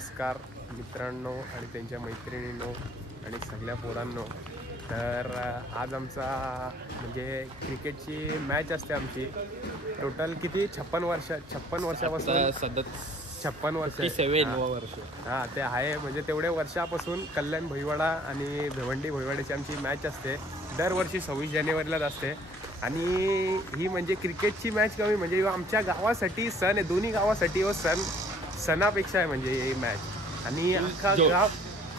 नमस्कार मित्रांनो आणि त्यांच्या मैत्रिणींनो आणि सगळ्या पोरांनो. तर आज आमचा म्हणजे क्रिकेटची मॅच असते आमची. टोटल किती 56 वर्षापासून 56 वर्ष. हां ते आहे म्हणजे तेवढ्या वर्षापासून कल्याण भोईवाडा आणि भिवंडी भोईवाड्याची आमची मॅच असते. दरवर्षी 26 जानेवारीलाच असते. आणि ही म्हणजे क्रिकेटची मॅच कमी म्हणजे आमच्या गावासाठी सण आहे. दोन्ही गावासाठी हो सणापेक्षा आहे म्हणजे ही मॅच. आणि अख्खा गाव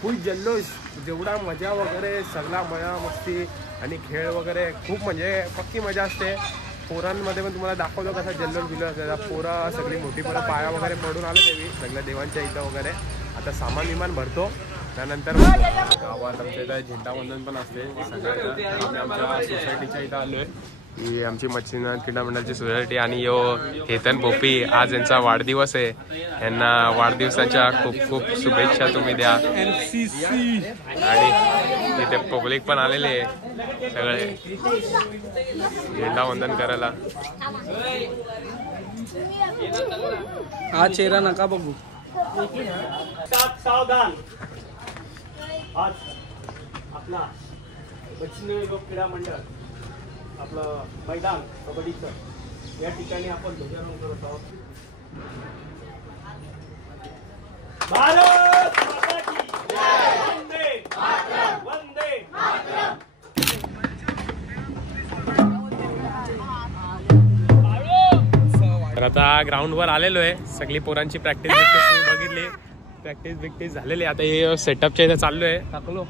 फुल जल्लोष, जेवढा मजा वगैरे सगळा मजा मस्ती आणि खेळ वगैरे खूप म्हणजे पक्की मजा असते. पोरांमध्ये पण तुम्हाला दाखवतो कसा जल्लोष बिल्लोष. पोरं सगळी मोठी पोरं पाया वगैरे पडून आले देवी सगळ्या देवांच्या इथं वगैरे. आता सामान विमान भरतो त्यानंतर गावात आमच्या इथं झेंडावंदन पण असते सगळ्यांना. आम्ही आमच्या सोसायटीच्या इथं आलो आहे. ही आमची मच्छीनाथ क्रीडा मंडळाची सोसायटी. आणि यो हेतन भोपी आज यांचा वाढदिवस आहे. यांना वाढदिवसाच्या खूप खूप शुभेच्छा तुम्ही द्या. आणि तिथे पब्लिक पण आलेले आहे सगळे झेंडावंदन करायला. हा चेहरा नका बघू. सावधान. आज आपला मच्छीनाथ क्रीडा मंडळ आपलं मैदान कबड्डीचं या ठिकाणी आपण ध्वजारोहण करत आहोत. भारत माता की जय. वंदे मातरम. वंदे मातरम. तर आता ग्राउंडवर आलेलो आहे. सगळी पोरांची प्रॅक्टिस बिक्टिस बघितली. प्रॅक्टिस झालेली. आता हे सेटअपच्या इथे चाललो आहे टाकलो.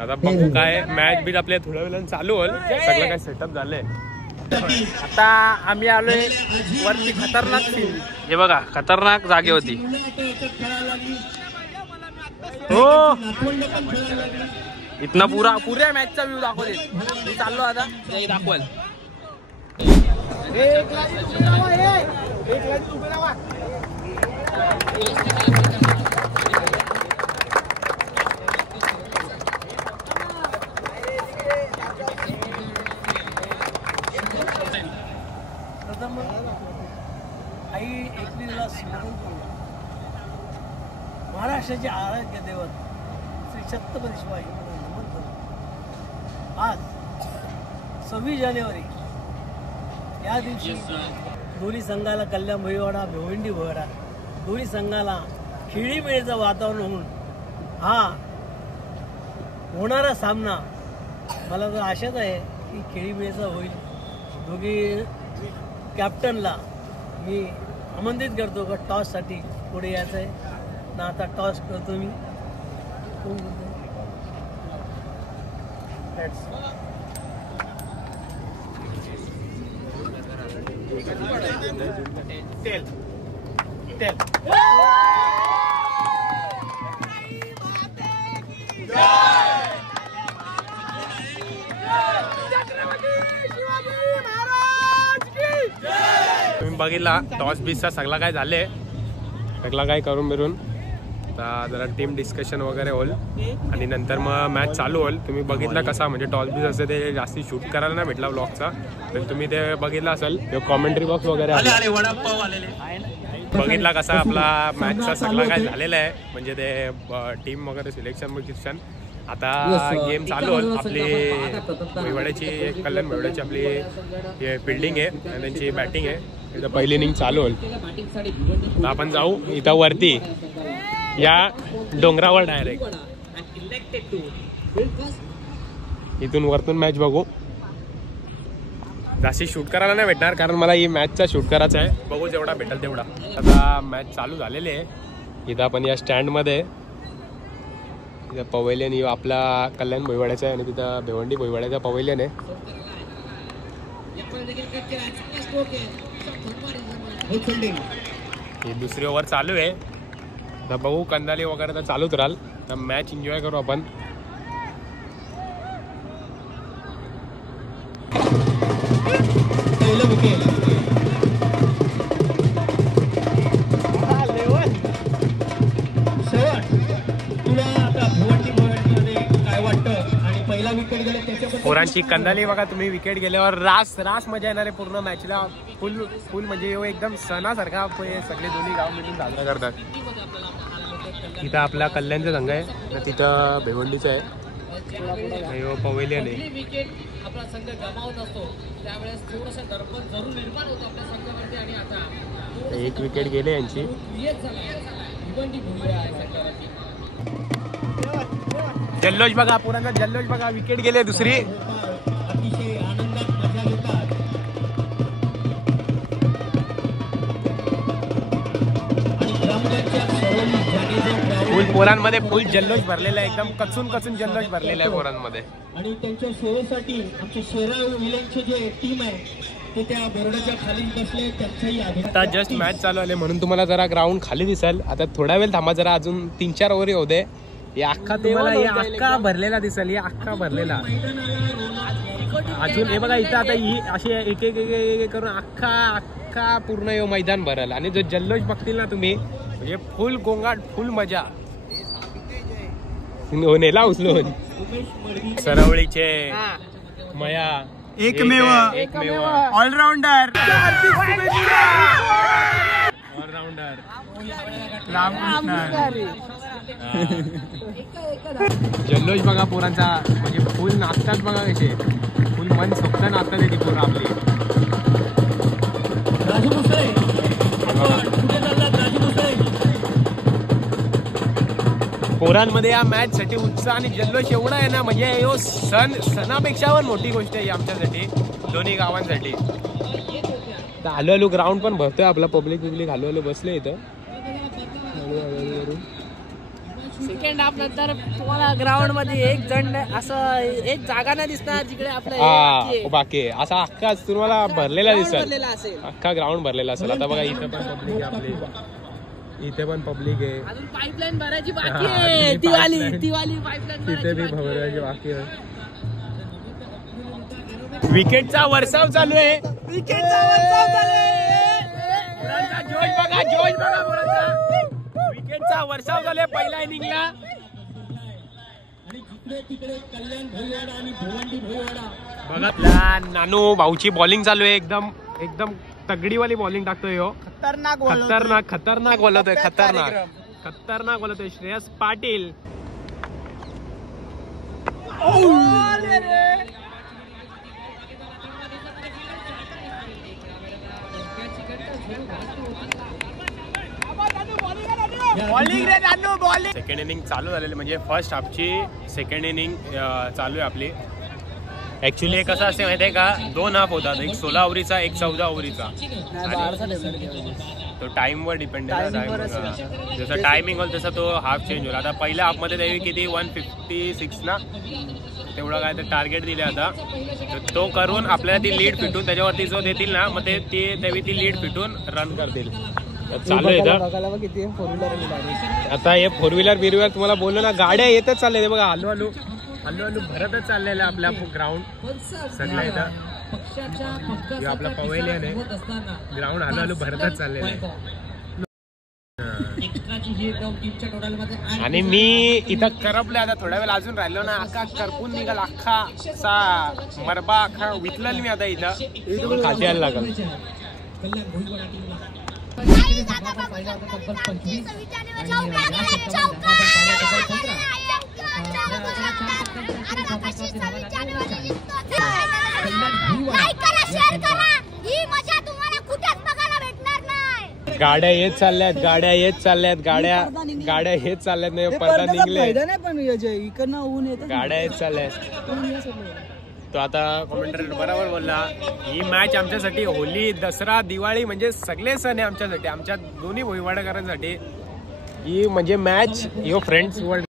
आता बघू काय मॅच बीच आपल्या थोड्या वेळानं चालू होईल. सगळं काय सेटअप झालंय. आता आम्ही आलोय वरती खतरनाक सीन. हे बघा खतरनाक जागे होती हो. इथनं पुऱ्या मॅचचा व्ह्यू दाखवते. मी चाललो आता दाखवाल. आई एकविरीला स्मरण करू. महाराष्ट्राचे आराध्य दैवत श्री छत्रपती शिवाजी महाराज नमन करू. आज 26 जानेवारी या दिवशी दोन्ही संघाला कल्याण भोईवाडा भिवंडी भोईवाडा दोन्ही संघाला खेळीमेळीचं वातावरण होऊन हा होणारा सामना मला तर आशाच आहे की खेळीमेळीचा होईल. दोघी कॅप्टनला मी आमंत्रित करतो का टॉससाठी पुढे यायचं आहे ना. आता टॉस करतो मी. तुम्ही बघितला टॉस बीसचा सगळा काय झाले. सगळा काय करून बिरून आता जरा टीम डिस्कशन वगैरे होईल आणि नंतर मग मॅच चालू होईल. तुम्ही बघितला कसा म्हणजे टॉस बीस असते ते जास्ती शूट करायला नाही भेटला ब्लॉगचा. तर तुम्ही ते बघितलं असेल कॉमेंट्री बॉक्स वगैरे बघितला कसा आपला मॅचचा सगळा काय झालेला आहे. म्हणजे ते टीम वगैरे सिलेक्शन. आता गेम चालू होईल. आपली भोईवाड्याची कल्याण भोईवाड्याची आपली फिल्डिंग आहे आणि त्यांची बॅटिंग आहे. इथं पहिली इनिंग चालू होईल. तर आपण जाऊ इथं वरती या डोंगरावर डायरेक्ट. इथून वरतून मॅच बघू. जास्ती शूट करायला नाही भेटणार कारण मला ही मॅचचा शूट करायचा आहे. बघू जेवढा भेटेल तेवढा. आता मॅच चालू झालेली आहे. इथं आपण या स्टँडमध्ये तिथं पवेलियन आपला कल्याण भोईवाड्याचा आहे आणि तिथं भिवंडी भोईवाड्याचा पवेलियन आहे. ही दुसरी ओव्हर चालू आहे. तर बघू कंदाली वगैरे तर चालूच राहील. तर मॅच एन्जॉय करू आपण. पोरांची कंदाली बघा तुम्ही. विकेट गेल्यावर रास मजा येणार आहे पूर्ण मॅचला. फुल म्हणजे एकदम सणासारखा सगळे दोन्ही गाव मिळून साजरा करतात. इथं आपला कल्याणचा संघ आहे ना, तिथं भिवंडीचा आहे, पवेलियन आहे. विकेट आपला संघ गमावत असतो त्यावेळेस थोडंसं दडपण जरूर निर्माण होतं आपल्या संघावरती. आणि आता एक विकेट गेले यांची. जल्लोष बघा, पुरांचा जल्लोष बघा, विकेट गेले दुसरी. अतिशय आनंदात मजा घेतात. फुल पोरांमध्ये फुल जल्लोष भरलेला आहे, एकदम कचून कचून जल्लोष भरलेला आहे पोरांमध्ये. आणि त्यांच्या सोयीसाठी आमचे शेरा विलेंचे जे टीम आहे ते त्या बोर्डाच्या खाली बसले, त्यांचाही आता जस्ट मॅच चालू आले म्हणून तुम्हाला जरा ग्राउंड खाली दिसेल. आता थोडा वेळ थांबा जरा, अजून 3-4 ओव्हर होऊ दे. हे अख्खा तुम्हाला हे अख्खा भरलेला दिसेल, हे अख्खा भरलेला अजून. हे बघा इथं आता ही अशी एक एक करून अख्खा पूर्ण हे मैदान भरल. आणि जो जल्लोष बघतील ना तुम्ही, म्हणजे फुल गोंगाट, फुल मजा. नेला उचलून सरवळीचे मया एकमेव ऑलराऊंडर जल्लोष बघा पोरांचा, म्हणजे फुल नाचतात बघा कसे, फुल मन सोक्त नाचतात ती पोरं आपली. पोरांमध्ये या मॅच साठी उत्साह आणि जल्लोष एवढा आहे ना, म्हणजे यो सणापेक्षा पण मोठी गोष्ट आहे आमच्यासाठी, दोन्ही गावांसाठी. हलू हलू ग्राउंड पण भरतोय आपला, पब्लिक हलू हलू बसले इथं. सेकंड हाफ नंतर तुम्हाला ग्राउंड मध्ये एक जण असं एक जागा नाही दिसणार जिकडे आपलं बाकी असा अख्खा तुम्हाला भरलेला दिसेल, असेल, अख्खा ग्राउंड भरलेला असेल. आता बघा इथं पण पब्लिक आहे आपली, इथे पण पब्लिक आहे. अजून पाईपलाईन भरायची बाकी आहे, दिवाळी पाईपलाईन तिथे बी भरायची बाकी आहे. विकेटचा वर्षाव चालू आहे, जोश बघा, जोश बघा पोरांचा. विकेटचा वर्षाव चालू आहे पहिल्या इनिंगला. बघा नानू भाऊची बॉलिंग चालू आहे, एकदम तगडीवाली बॉलिंग टाकतोय हो. खतरनाक बोलतोय, खतरनाक बोलतोय श्रेयस पाटील. सेकंड इनिंग चालू झालेली, म्हणजे फर्स्ट हाफची सेकंड इनिंग चालू आहे आपली. ऍक्च्युली कसं असते माहिती आहे का, 2 हाफ होतात, एक 16 ओव्हरीचा, एक 14 ओव्हरीचा. तो टाइमवर डिपेंड आहे ना, जसं टायमिंग होईल तसं तो हाफ चेंज होईल. आता पहिल्या हाफमध्ये त्यावेळी किती 156 ना तेवढं काय तर टार्गेट दिले. आता तो करून आपल्याला ती लीड फिटून त्याच्यावरती जो देतील ना, मग ते त्यावेळी ती लीड फिटून रन करतील. चालू आहे आता हे 4 व्हीलर तुम्हाला बोललो ना, गाड्या येतच चालले बघा, हलू हलू भरतच चाललेलं आपल्या ग्राउंड सगळं. इथं आपला पवेलियन आहे, ग्राउंड हलू भरतच चाललेलं आहे. आणि मी इथं करपले, आता थोड्या वेळ अजून राहिलो ना, अख्खा करपून निघाल, अख्खा असा मरबा अख्खा विकलेल मी आता इथं खाद्याला लागल. गाड्या येत चालल्यात, गाड्या येत चालल्यात नाही, पडदा निघले, गाड्या येत चालल्यात. तो आता कॉमेंटर बरोबर बोलला, ही मॅच आमच्यासाठी होली, दसरा, दिवाळी म्हणजे सगळे सण आहे आमच्यासाठी, आमच्या दोन्ही भोईवाडेकरांसाठी. ही म्हणजे मॅच यो फ्रेंड्स वर्ल्ड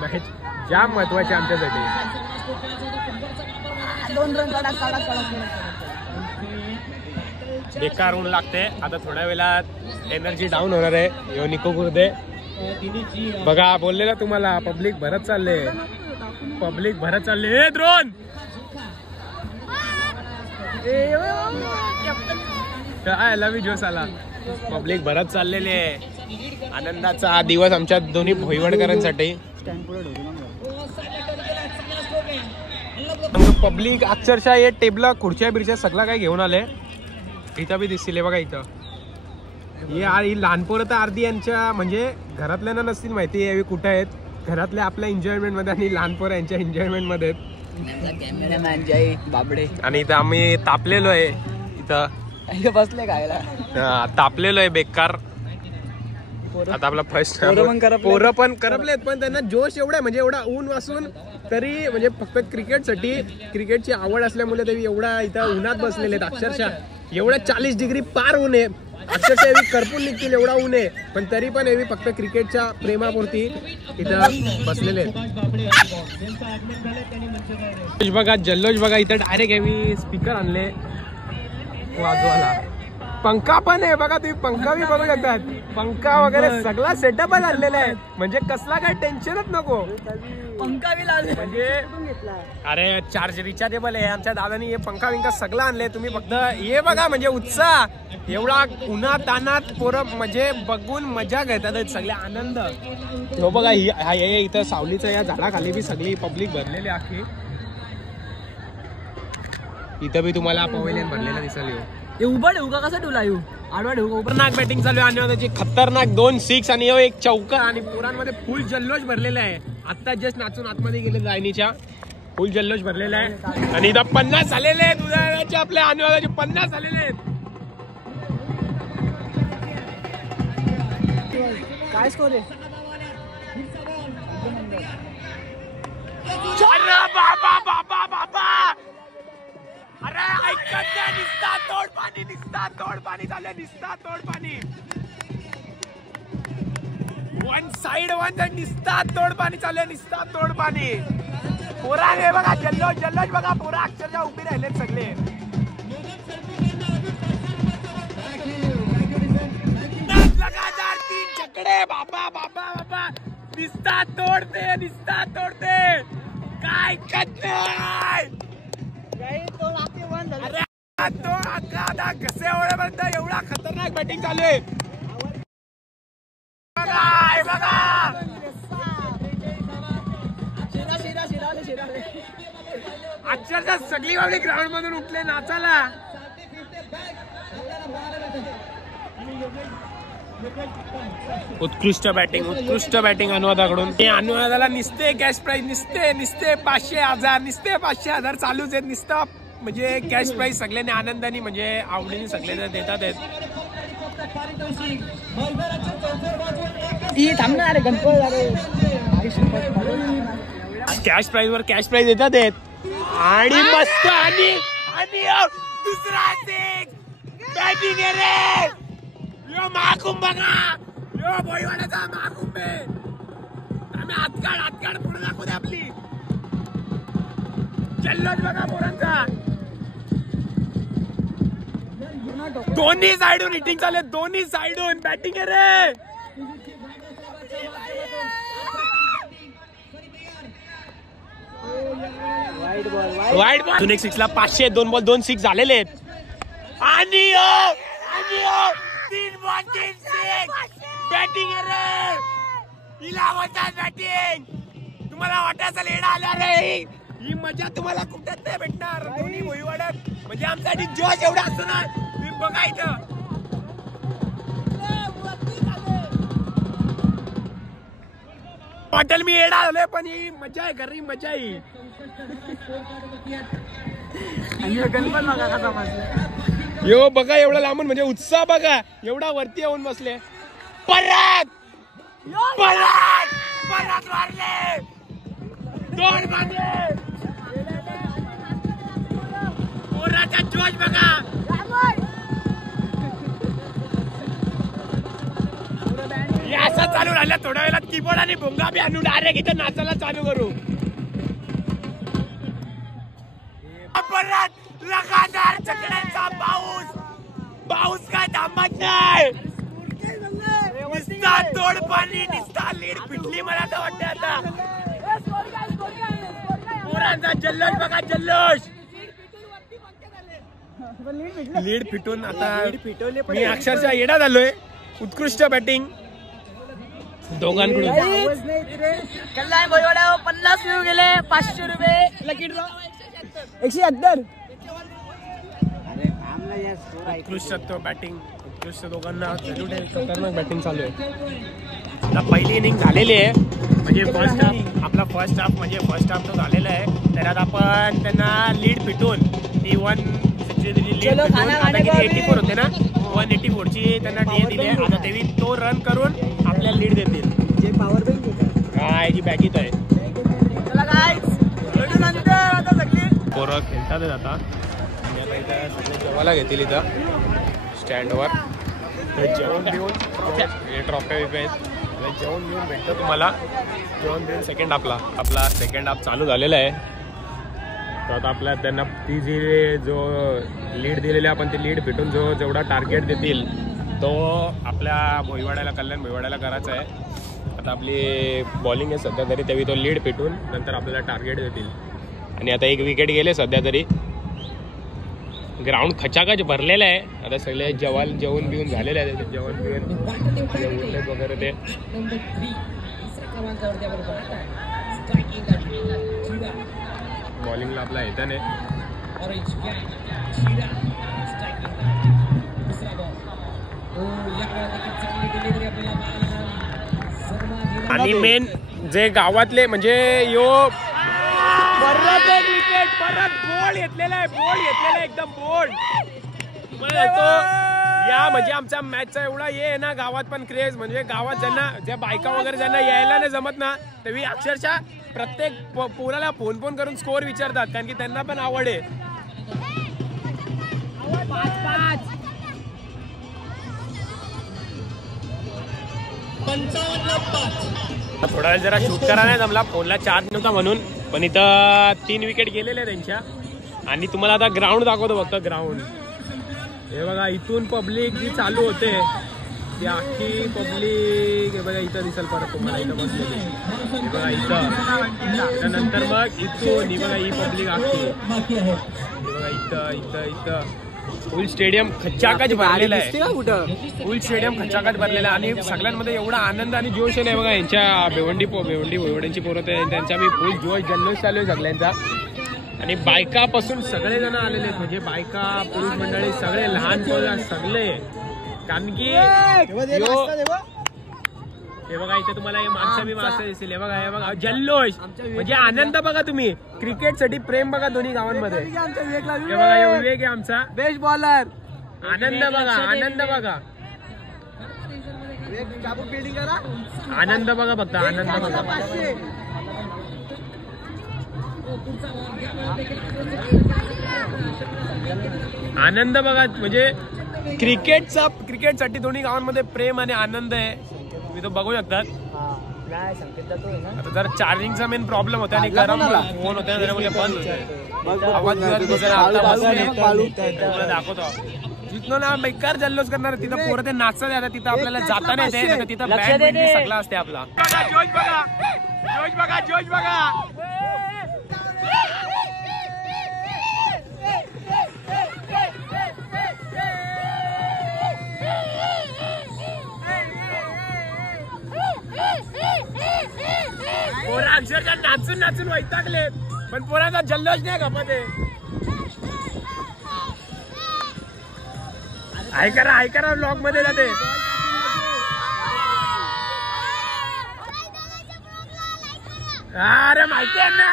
मॅच जाम महत्वाची आमच्यासाठी. बेकार ऊन लागते, आता थोड्या वेळात एनर्जी डाऊन होणार आहे. यो निको गुर्दे बघा, बोलले ना तुम्हाला, पब्लिक भरत चालले. हे द्रोण लवी जोश आला, पब्लिक भरत चाललेले आहे. आनंदाचा हा दिवस आमच्या दोन्ही भोईवाडकरांसाठी. पब्लिक अक्षरशः हे टेबला खुर्च्या बिरच्या सगळं काय घेऊन आले. इथं बी दिसतील बघा, इथं ही लहान पोरं तर अर्धी यांच्या म्हणजे घरातल्यांना नसतील माहिती आहे कुठे आहेत. घरातल्या आपल्या एन्जॉयमेंट मध्ये आणि लहान पोरं यांच्या एन्जॉयमेंट मध्ये बाबडे. आणि इथं आम्ही तापलेलो आहे. इथं बसले खायला तापलेलो आहे बेकार. आता आपला फर्स्ट पोरं पण करपलेत पण त्यांना जोश एवढा आहे म्हणजे एवढा ऊन वासून तरी म्हणजे फक्त क्रिकेटसाठी क्रिकेटची आवड असल्यामुळे तरी एवढा इथं उन्हात बसलेले आहेत. अक्षरशः एवढ्या 40 डिग्री पार ऊन आहे. अक्षरशः एवढी करपून निघतील एवढा ऊन आहे पण तरी पण एवढी फक्त क्रिकेटच्या प्रेमापुरती इथं बसलेले आहेत. बघा जल्लोष बघा इथं डायरेक्ट हेवी स्पीकर आणले वाजवायला. पंखा पण आहे बघा तुम्ही पंखा बी बघू शकतात. पंखा वगैरे सगळा सेटअपच आणलेला आहे म्हणजे कसला काय टेन्शनच नको. पंखा बी लावले म्हणजे अरे चार्ज रिचार्जेबल आहे. आमच्या दादानी हे पंखा विंखा सगळं आणले. तुम्ही फक्त हे बघा म्हणजे उत्साह एवढा उन्हात तानात पोरं म्हणजे बघून मजा घेतात सगळे आनंद. हो बघा ही इथं सावलीचं या झाडाखाली बी सगळी पब्लिक भरलेली आखी. इथं बी तुम्हाला पवेलियन भरलेलं दिसेल. उभा ठेवू का कसा ठेवला येऊ आडवा ठेवू का. खतरनाक बॅटिंग चालू आहे आणि त्याची खतरनाक 2 6 आणि एक चौका आणि पोरांमध्ये फुल जल्लोष भरलेला आहे. आता जस्ट नाचून आतमध्ये गेले लाईनीच्या फुल जल्लोष भरलेला आहे. आणि इथं 50 आलेले आहेत उदाहरणाचे आपल्या अनुवादाचे 50 आलेले आहेत. काय स्कोर आहे. बाबा बाबा बाबा अरे ऐकत नाही. निस्ता तोड पाणी झालं. निस्ता तोड पाणी वन साइड निस्ता तोड पाणी चाललंय. निस्ता तोड पाणी पोरा हे बघा जल्लोष बघा पोरा अक्षरशः उभी राहिले सगळे. लगातार 3 चकडे बाबा बाबा बाबा निस्ता तोडते काय करत नाही. तो आता कसे एवढ्यापर्यंत एवढा खतरनाक बॅटिंग चालू आहे. बघा अक्षरशः सगळी बाबडी ग्राउंड मधून उठले नाचायला. उत्कृष्ट बॅटिंग अनुवादाकडून. अनुवादाला निस्ते कॅश प्राइज निस्ते 500,000 चालूच आहेत. निस्ता म्हणजे कॅश प्राइज सगळ्यांनी आनंदाने म्हणजे आवडीने सगळ्यांना देतात आहेत. कॅश प्राइज वर कॅश प्राइज देतात आहेत. आणि मस्त आणि दुसरा बॅटिंग आहे रे. यो महाकुंभ बघा यो भोईवाड्याचा महाकुंभ आहे. आम्ही हातकाड पुढे दाखवते आपली जल्लोष बघा पोरांचा. दोन्ही साइडून हिटिंग चालू आहे. दोन्ही साइडून बॅटिंग आहे रे. वाईट बॉल 2 6 ला 500 2 बॉल 2 6 झालेले आहेत. आणि 3 बॉल 3 6 बॅटिंग आहे रे. हिला होता बॅटिंग. तुम्हाला वाटायचा लेडा आला रे. ही मजा तुम्हाला कुठेच नाही भेटणार. दोन्ही भोईवाड्यात म्हणजे आमच्यासाठी जोश एवढा असतो ना. तुम्ही बघा इथं हॉटेल मी येडा आलोय पण ही मजा आहे घरी मजा आहे. यो बघा एवढा लांबून म्हणजे उत्साह बघा एवढा वरती येऊन बसले. परत मारले 2 मध्ये. पोराचा जोश बघा. असं चालू राहिलं थोड्या वेळात कीबोर्ड आणि भोंगा बी आणून डायरेक्ट इथं नाचायला चालू करू. परत लगातार चकड्यांचा पाऊस काय थांबत नाही. निस्ता तोड पाणी निस्ता लीड पिटली मला तर वाटतं आता. पोरांचा जल्लोष बघा जल्लोष. लीड पिटून आता मी अक्षरशः येडा झालोय. उत्कृष्ट बॅटिंग दोघांकडून. कल्याण भोईवाड्यावर 50 व्ह्यू गेले. 500 रुपये लकी ड्रॉ 170. उत्कृष्ट बॅटिंग आयुष्य दोघांना खतरनाक बॅटिंग चालू आहे. आता पहिली इनिंग झालेली आहे म्हणजे फर्स्ट हाफ आपला फर्स्ट हाफ तो झालेला आहे. त्यात आपण त्यांना लीड पिटून ती 184 होते ना 184ची त्यांना डीए दिली आहे. आता तेवी तो रन करून आपल्याला लीड देतील. काय जी बॅगीत आहे पोरं खेळतात आता आणि आता इथं सगळे जेवायला घेतील इथं स्टँडवर. जेवण देऊन ट्रॉफ्या बिफ्या आहेत जेवण देऊन भेटतं तुम्हाला. जेवण देऊन सेकंड आपला सेकंड हाफ चालू झालेला आहे. तर आता आपल्या त्यांना ती जी जो लीड दिलेली आपण ती लीड भेटून जेवढा टार्गेट देतील तो आपल्या कल्याण भोईवाड्याला करायचा आहे. आता आपली बॉलिंग आहे सध्या तरी तेव्हा तो लीड पेटून नंतर आपल्याला टार्गेट देतील. आणि आता एक विकेट गेले सध्या तरी. ग्राउंड खचाखच भरलेलं आहे. आता सगळे जेवण बिवून झालेले आहे. जेवण बिवून वगैरे ते बॉलिंगला आपला येता नाही. आणि मेन जे गावातले म्हणजे परत एक विकेट परत बोल्ड घेतलेला आहे एकदम बोल्ड. या म्हणजे आमच्या मॅचचा एवढा हे आहे ना गावात पण क्रेज म्हणजे गावात ज्या बायका वगैरे ज्यांना यायला नाही जमत ना तेव्हा अक्षरशः प्रत्येक पोराला फोन करून स्कोअर विचारतात कारण की त्यांना पण आवड आहे. थोडा वेळ जरा शूट करा नाही जमला फोनला चार्ज नव्हता म्हणून. पण इथं 3 विकेट गेलेले आहे त्यांच्या. आणि तुम्हाला आता ग्राउंड दाखवतो फक्त ग्राउंड. हे बघा इथून पब्लिक जी चालू होते ती अख्खी पब्लिक हे बघा इथं दिसेल परत तुम्हाला इथं बसलेली. हे बघा इथं नंतर मग इथून ही बघा ही पब्लिक अख्खी हे बघा इथं फुल स्टेडियम खच्चाकच भरलेलं आहे. फुल स्टेडियम खच्चाकच भरलेलं आहे आणि सगळ्यांमध्ये एवढा आनंद आणि जोश आहे बघा. यांच्या भिवंडी भोईवाड्यांची पोरं त्यांचा मी फुल जोश जल्लोष चालू आहे सगळ्यांचा. आणि बायकापासून सगळे जण आलेले आहेत म्हणजे बायका पुरुष मंडळी सगळे लहान पोरं सगळे. कारण की हे बघा इथे तुम्हाला हे माणसं दिसेल. हे बघा जल्लोष म्हणजे आनंद बघा तुम्ही. क्रिकेट साठी प्रेम बघा दोन्ही गावांमध्ये. हे बघा विवेक आहे आमचा बेस्ट बॉलर. आनंद बघा आनंद बघा फक्त आनंद बघा. आनंद बघा म्हणजे क्रिकेटसाठी दोन्ही गावांमध्ये प्रेम आणि आनंद आहे. तुम्ही तो बघू शकतात. आता जर चार्जिंगचा मेन प्रॉब्लेम होता आणि गरम फोन होता त्यामुळे बंद होते. आवाज दाखवतो जिथं ना बेकार जल्लोष करणार तिथं पोरं ते नाचत आहे. तिथं आपल्याला जाता नाही येते तिथं बँड सगळं असते आपला. जोश बघा पोरं अक्षरशः नाचून वैतागले पण पोराचा जल्लोष नाही का मध्ये. ऐकरा ब्लॉग मध्ये जाते. अरे माहिती आहे ना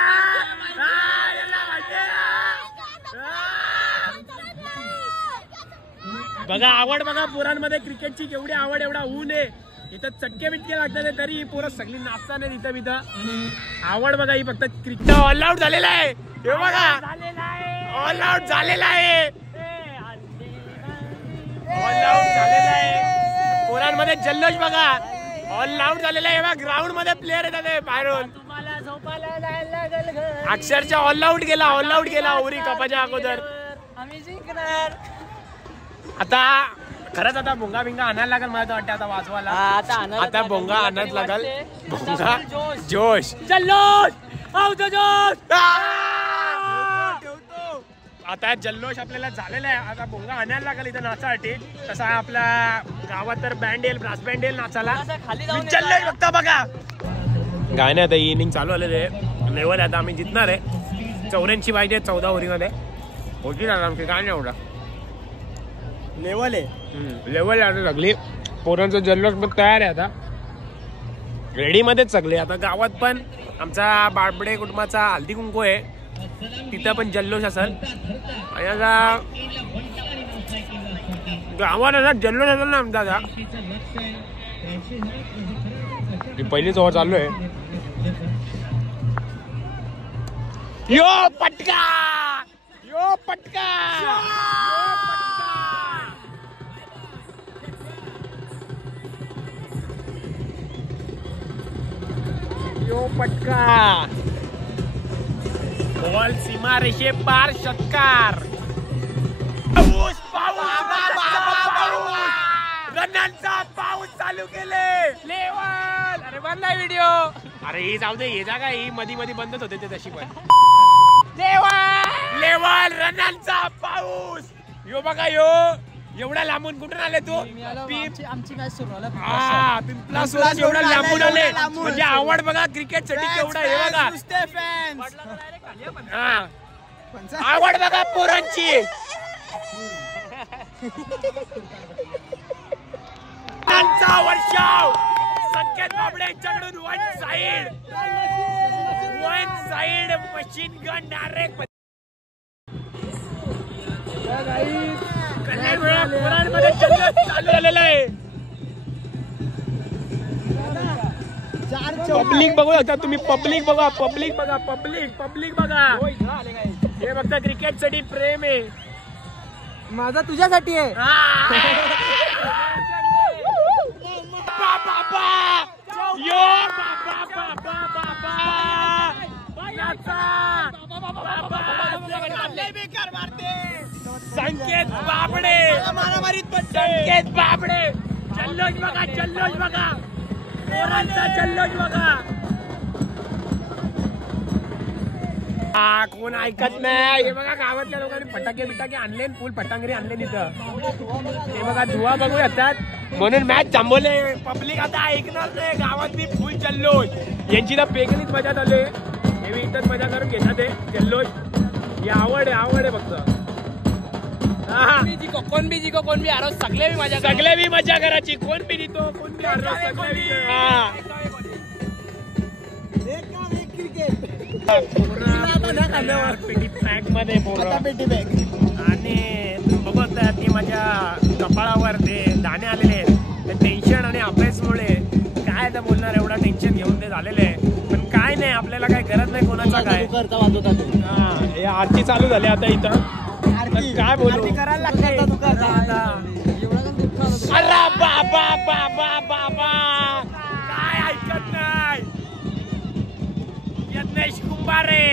बघा आवड बघा पोरांमध्ये क्रिकेटची केवढी आवड. एवढा ऊन आहे इथं चटके बिटके लागतात तरी ही पोरं सगळी नाचता नाही तिथं आवड बघा. ही फक्त क्रिकेट ऑल आउट झालेला आहे. हे बघा ऑल आउट झालेला आहे. पोरांमध्ये जल्लोष बघा. ऑल आउट झालेला आहे. बघा ग्राउंड मध्ये प्लेअर येतात बाहेरून. अक्षरशः ऑल आउट गेला ओरी कपाच्या अगोदर. आता खरंच आता भोंगा बिंगा आणायला लागेल मला तर वाटतं आता वाजवायला. आता भोंगा आणायच लागेल. भोंगा जोश जल्लोष आता जल्लोष आपल्याला झालेला आहे. आता भोंगा आणायला लागेल इथं नाचासाठी. तसा आपल्या गावात तर बँड येईल ब्रास बँड येईल नाचाला. जल्लोष बघता बघा काय नाही. आता इनिंग चालू आलेले लेवल आता आम्ही जिंकणार आहे. 84 पाहिजे 14 ओव्हरीमध्ये होती ना आमची काय नाही एवढा. लेवल आहे. लेवल आता सगळी पोरांचा जल्लोष पण तयार आहे आता रेडी मध्येच सगळे. आता गावात पण आमचा बाळबडे कुटुंबाचा हल्दी कुंकू आहे तिथं पण जल्लोष असेल आणि आता गावात असा जल्लोष असेल ना आमचा आता. पहिलीच ओव्हर चालू आहे. यो पटका यो पटका यो पटका बॉल सीमा रेषे पार षटकार. पाऊस रनांचा पाऊस चालू केले लेवल. अरे बनला व्हिडिओ. अरे ही जाऊ दे हे जागा ही मध्ये मध्ये बंदच होते ते तशी पण. लेवल रनांचा पाऊस. यो बघा यो एवढा लांबून कुठून आले तू. आमची मॅच सुरू झाला. पिंपला सोडून एवढा लांबून आले म्हणजे आवड बघा क्रिकेट साठी केवढा हे बघा. आवड बघा पोरांची. वर्षाव संकेत बाबडे यांच्याकडून one side machine gun direct. पोरांमध्ये चालू झालेलं आहे. पब्लिक बघू शकता तुम्ही. पब्लिक बघा पब्लिक बघा पब्लिक बघा. हे फक्त क्रिकेट साठी प्रेम आहे. माझा तुझ्यासाठी आहे. संकेत बाबडे संकेत बाबडे जल्लोष बघा जल्लोष बघा पोरांचा जल्लोष बघा. कोण ऐकत नाही. हे बघा गावातल्या लोकांनी फटाके बिटाके आणले फुल फटांगरी आणले तिथं. हे बघा धुवा बघू येतात म्हणून मॅच थांबवले. पब्लिक आता ऐकणार नाही. गावातली फुल जल्लोष. यांची तर पेगणीच मजा आले. हे मी इथंच मजा करून घेतात ते जल्लोष. ही आवड आहे फक्त. कोण बी जिको कोण बी हरव सगळे बी मजा करायची. कोण बी जितो कोण बी हरव पॅक मध्ये आणि बघत ती माझ्या कपाळावर ते दाणे आलेले ते टेन्शन आणि अभ्यासमुळे काय आता बोलणार एवढा टेन्शन घेऊन ते झालेलं आहे. पण काय नाही आपल्याला काय गरज नाही कोणाचा काय. हे आरती चालू झाली आता इथं. काय बोलू करायला लागतं. अरे बाबा बाबा बाबा काय ऐकत नाही. यज्ञेश कुंभारे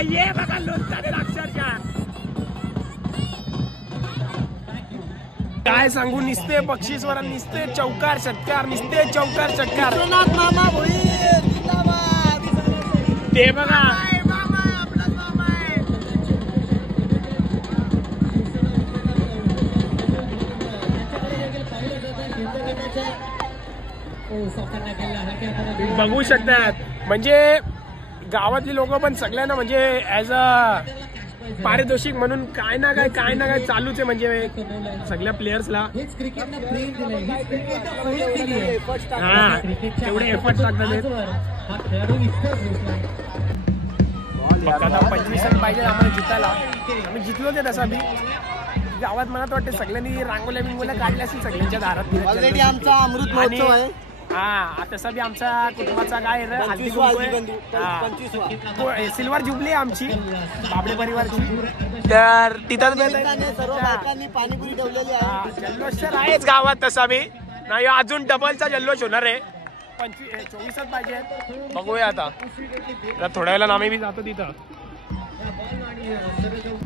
हे बघा लोणचाचे अक्षरशः काय सांगू. निसते बक्षीसवर निसते चौकार षटकार निसते चौकार षटकार. ते बघा बघू शकतात. म्हणजे गावातली लोक पण सगळ्यांना म्हणजे ऍज अ पारितोषिक म्हणून काय ना काय चालूच आहे. म्हणजे सगळ्या प्लेयर्सला तेवढे एफर्ट टाकतात. आता 25 रन पाहिजे आम्हाला जितायला. आम्ही जिंकलो ते तसा बी. गावात मला तर वाटतं सगळ्यांनी रांगोल्या बिंगोल्या काढल्या असतील सगळ्यांच्या दारात. ऑलरेडी आमचा अमृत महोत्सव आहे. तसा बी आमचा कुटुंबाचा काय सिल्वर जुबली आमची बाबडे परिवारची. तर तिथं पाणीपुरी ठेवलेली आहे. जल्लोष तर आहेच गावात तसा बी नाही. अजून डबलचा जल्लोष होणार आहे. 24च पाहिजे. बघूया आता थोड्या वेळेला आम्ही बी जातो तिथं.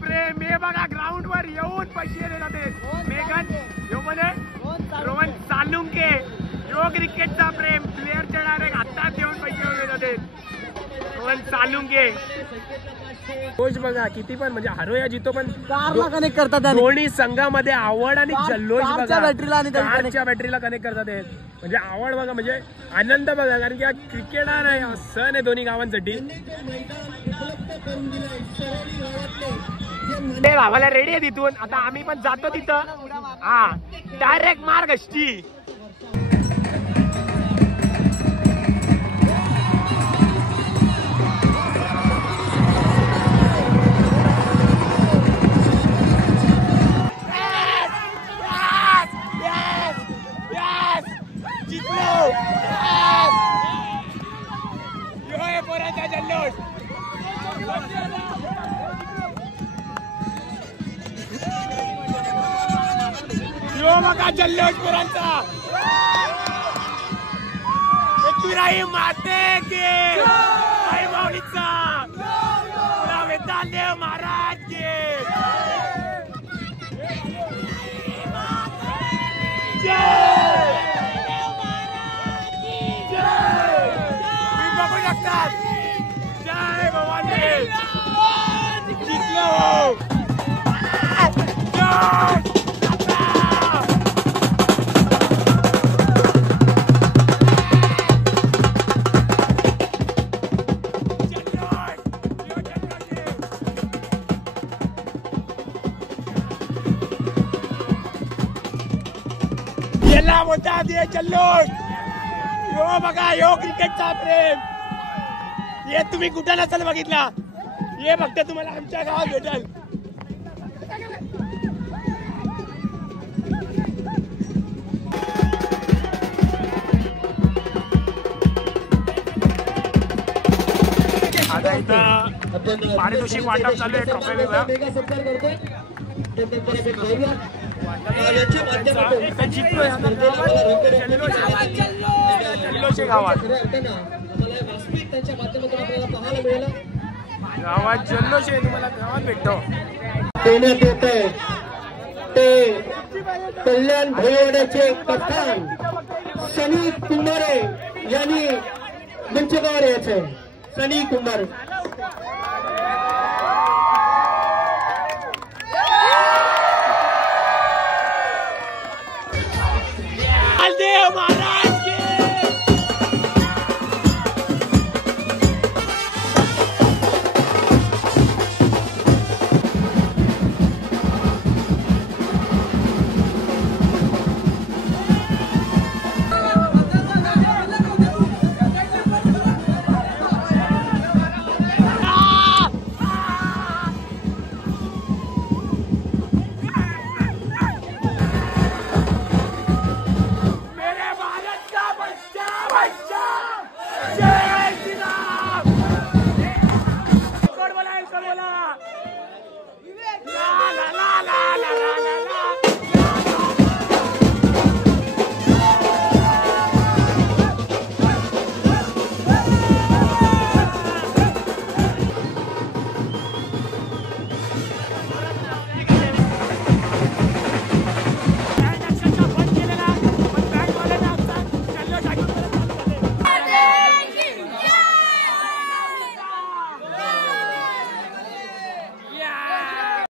प्रेम हे बघा ग्राउंड वर येऊन पैसे देतात. मेघन यो मध्ये रोहन चालुंके यो क्रिकेटचा प्रेम प्लेअरच्या डायरेक्ट हातात देऊन पैसे देतात. पण चालूंगे जल्लोष बघा किती पण म्हणजे हरो या जितो पण कारला कनेक्ट करतात आणि दोन्ही संघामध्ये आवड आणि जल्लोष कारच्या बघा बॅटरीला आणि त्याला कारच्या बॅटरीला कनेक्ट करतात हे. म्हणजे आवड बघा म्हणजे आनंद बघा कारण की हा क्रिकेट हा नाही सण आहे दोन्ही गावांसाठी. ते भावाला रेडी आहे तिथून आता आम्ही पण जातो तिथं हा डायरेक्ट मार्ग असती. बघा जल्लोष पुरांचा पृथ्वीराज माते के आई माऊलीचा वेदांदेव महाराज के बघू शकतात. जय भवानी जिंकलो. होता दे जल्लोष यो बघा यो क्रिकेटचा प्रेम हे तुम्ही कुठं नसेल बघितला हे फक्त तुम्हाला आमच्या गावात भेटेल. आता इथं पारितोषिक वाटप चालू आहे ट्रॉफीला. गावात जल्लोष आहे तुम्हाला गावात भेटतो. देण्यात येत आहे ते कल्याण भैरवड्याचे कप्तान सनी कुंभारे यांनी मंचकावर यायचे. सनी कुंभार